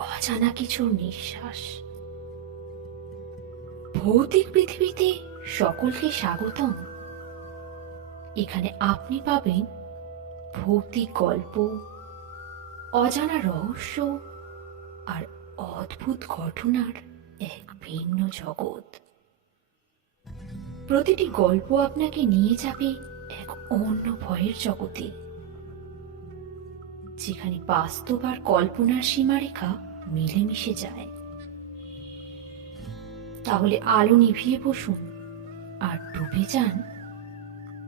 অজানা কিছু নিঃশ্বাস। ভৌতিক পৃথিবীতে সকলকে স্বাগতম। এখানে আপনি পাবেন ভৌতিক গল্প, অজানা রহস্য আর অদ্ভুত ঘটনার এক ভিন্ন জগৎ। প্রতিটি গল্প আপনাকে নিয়ে যাবে এক অন্য ভয়ের জগতে। যেখানে বাস্তব আর কল্পনার সীমারেখা মিলেমিশে যায়। তাহলে আলো নিভিয়ে বসুন আর ডুবে যান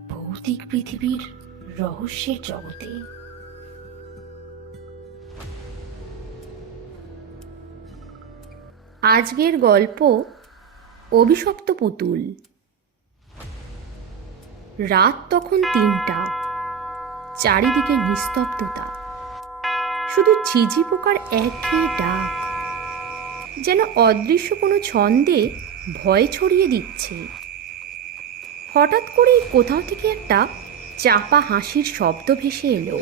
ভৌতিক পৃথিবীর রহস্যের জগতে। আজকের গল্প অভিশপ্ত পুতুল। রাত তখন তিনটা, চারিদিকে নিস্তব্ধতা। শুধু ঝিঝি পোকার একঘেয়ে ডাক। যেন অদৃশ্য কোনো ছন্দে ভয় ছড়িয়ে দিচ্ছে। হঠাৎ করেই কোথাও থেকে একটা চাপা হাসির শব্দ ভেসে এলো।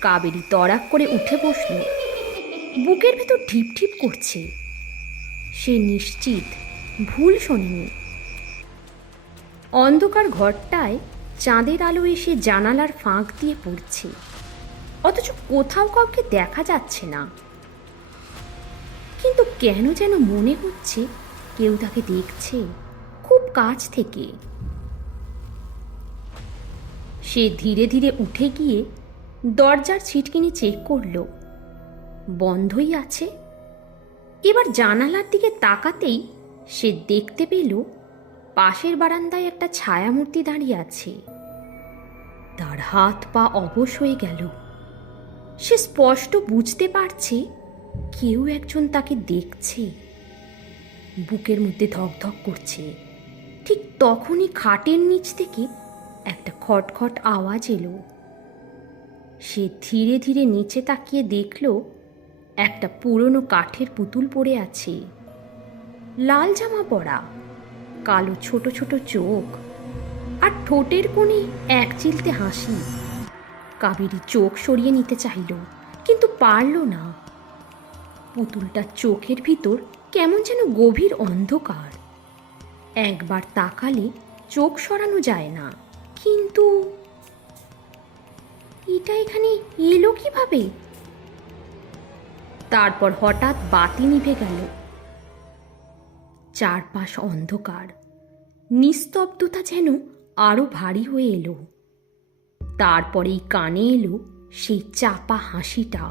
কাবেরী তরাক করে উঠে বসল। বুকের ভেতর ঢিপ ঢিপ করছে। সে নিশ্চিত ভুল শোনেনি। অন্ধকার ঘরটায় চাঁদের আলো এসে জানালার ফাঁক দিয়ে পড়ছে। অথচ কোথাও কাউকে দেখা যাচ্ছে না। কিন্তু কেন যেন মনে হচ্ছে কেউ তাকে দেখছে খুব কাছ থেকে। সে ধীরে ধীরে উঠে গিয়ে দরজার ছিটকিনি চেক করল। বন্ধই আছে। এবার জানালার দিকে তাকাতেই সে দেখতে পেল পাশের বারান্দায় একটা ছায়ামূর্তি দাঁড়িয়ে আছে। তার হাত পা অবশ হয়ে গেল। সে স্পষ্ট বুঝতে পারছে কেউ একজন তাকে দেখছে। বুকের মধ্যে ধকধক করছে। ঠিক তখনই খাটের নিচ থেকে একটা খটখট আওয়াজ এলো। সে ধীরে ধীরে নিচে তাকিয়ে দেখল, একটা পুরনো কাঠের পুতুল পড়ে আছে। লাল জামা পরা, কালো ছোট ছোট চোখ, আর ঠোঁটের কোণে এক চিলতে হাসি। কাবেরী চোখ সরিয়ে নিতে চাইল, কিন্তু পারল না। পুতুলটার চোখের ভিতর কেমন যেন গভীর অন্ধকার। একবার তাকালে চোখ সরানো যায় না, কিন্তু এটা এখানে এলো কীভাবে? তারপর হঠাৎ বাতি নিভে গেল। চারপাশ অন্ধকার, নিস্তব্ধতা যেন আরও ভারী হয়ে এলো। তারপরেই কানে এলো সেই চাপা হাসিটা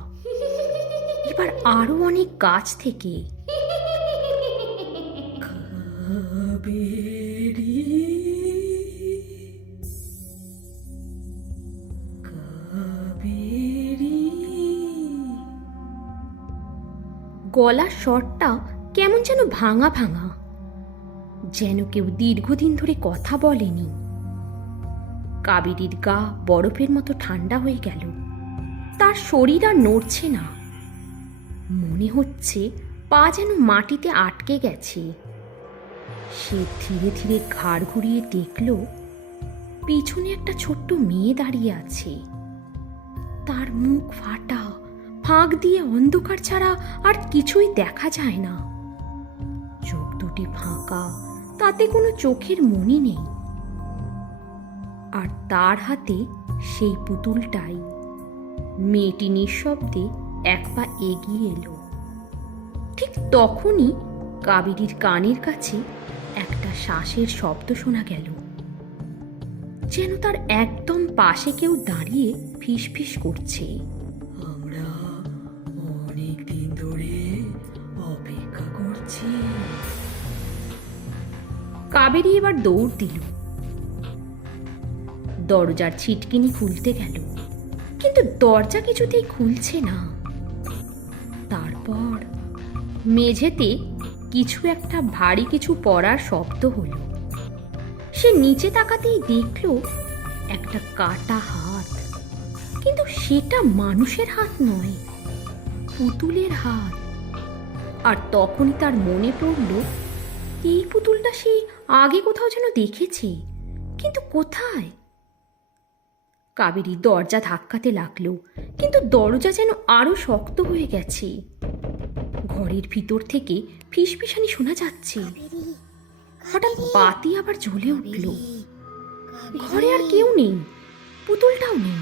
এবার আরও অনেক কাছ থেকে। গলার স্বরটা কেমন যেন ভাঙা ভাঙা। যেন কেউ দীর্ঘদিন ধরে কথা বলেনি। কাবেরীর গা বরফের মতো ঠান্ডা হয়ে গেল। তার শরীর আর নড়ছে না। মনে হচ্ছে পা যেন মাটিতে আটকে গেছে। সে ধীরে ধীরে ঘাড় ঘুরিয়ে দেখল, পিছনে একটা ছোট্ট মেয়ে দাঁড়িয়ে আছে। তার মুখ ফাটা, ফাঁক দিয়ে অন্ধকার ছাড়া আর কিছুই দেখা যায় না। চোখ দুটি ফাঁকা, তাতে কোনো চোখের মনি নেই। আর তার হাতে সেই পুতুলটাই। মেয়েটি নিঃশব্দে এক পা এগিয়ে এলো। ঠিক তখনই কাবেরীর কানের কাছে একটা শ্বাসের শব্দ শোনা গেল। যেন তার একদম পাশে কেউ দাঁড়িয়ে ফিসফিস করছে। আমরা অনেক দিন ধরে অপেক্ষা করছি। কাবেরী এবার দৌড় দিল। দরজার ছিটকিনি খুলতে গেল। কিন্তু দরজা কিছুতেই খুলছে না। তারপর মেঝেতে কিছু একটা ভারী কিছু পড়ার শব্দ হলো। সে নিচে তাকাতেই দেখল একটা কাটা হাত। কিন্তু সেটা মানুষের হাত নয়, পুতুলের হাত। আর তখনই তার মনে পড়ল, এই পুতুলটা সে আগে কোথাও যেন দেখেছে, কিন্তু কোথায়? কাবেরী দরজা ধাক্কাতে লাগল কিন্তু দরজা যেন আরও শক্ত হয়ে গেছে। ঘরের ভিতর থেকে ফিসফিসানি শোনা যাচ্ছে। হঠাৎ বাতি আবার জ্বলে উঠল। ঘরে আর কেউ নেই পুতুলটাও নেই।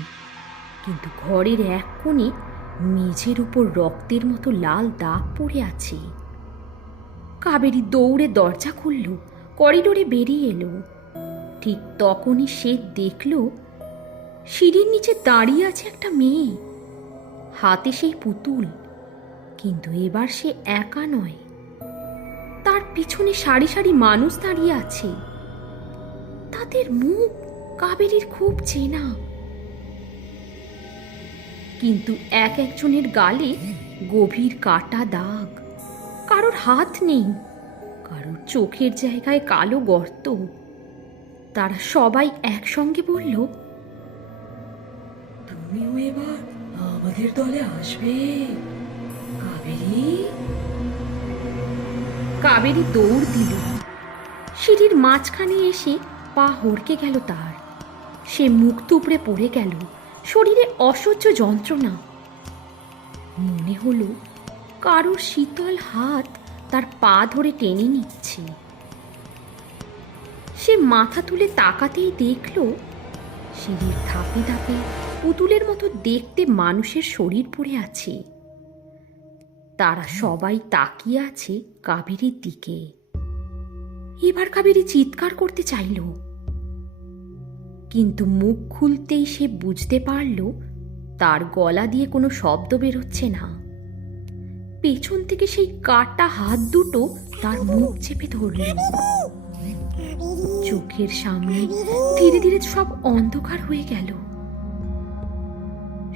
কিন্তু ঘরের এক কোণে মেঝের উপর রক্তের মতো লাল দাগ পড়ে আছে। কাবেরী দৌড়ে দরজা খুলল করিডোরে বেরিয়ে এলো। ঠিক তখনই সে দেখল সিঁড়ির নিচে দাঁড়িয়ে আছে একটা মেয়ে। হাতে সেই পুতুল, কিন্তু এবার সে একা নয়। তার পিছনে সারি সারি মানুষ দাঁড়িয়ে আছে। তাদের মুখ কাবেরীর খুব চেনা। কিন্তু এক একজনের গালে গভীর কাটা দাগ। কারোর হাত নেই, কারোর চোখের জায়গায় কালো গর্ত। তারা সবাই একসঙ্গে বলল তুমিও এবার আমাদের দলে আসবে। কাবেরী? কাবেরী দৌড় দিল। সিঁড়ির মাঝখানে এসে পা হড়কে গেল তার। সে মুখ পড়ে গেল। শরীরে অসহ্য যন্ত্রণা। মনে হলো কারোর শীতল হাত তার পা ধরে টেনে নিচ্ছে। সে মাথা তুলে তাকাতেই দেখল সিঁড়ির ধাপে ধাপে পুতুলের মতো দেখতে মানুষের শরীর পড়ে আছে। তারা সবাই তাকিয়ে আছে কাবেরীর দিকে। এবার কাবেরী চিৎকার করতে চাইল। কিন্তু মুখ খুলতেই সে বুঝতে পারল, তার গলা দিয়ে কোনো শব্দ বেরোচ্ছে না। পেছন থেকে সেই কাটা হাত দুটো তার মুখ চেপে ধরল। চোখের সামনে ধীরে ধীরে সব অন্ধকার হয়ে গেল।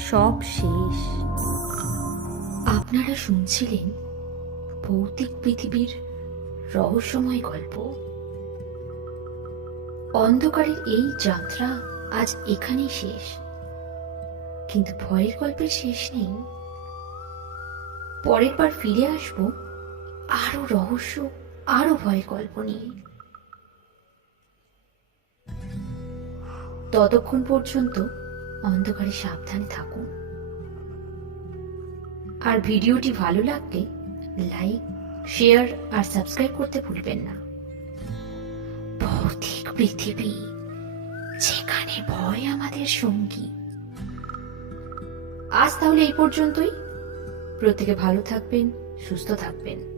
সব শেষ। আপনারা শুনছিলেন ভৌতিক পৃথিবীর রহস্যময় গল্প। অন্ধকারের এই যাত্রা আজ এখানেই শেষ। কিন্তু ভয়ের গল্পের শেষ নেই। পরের বার ফিরে আসব আরও রহস্য আরও ভয়ের গল্প নিয়ে। ততক্ষণ পর্যন্ত অন্ধকারে সাবধানে থাকুন। আর ভিডিওটি ভালো লাগলে লাইক, শেয়ার আর সাবস্ক্রাইব করতে ভুলবেন না। ভৌতিক পৃথিবী, যেখানে ভয় আমাদের সঙ্গী। আজ তাহলে এই পর্যন্তই। প্রত্যেকে ভালো থাকবেন, সুস্থ থাকবেন।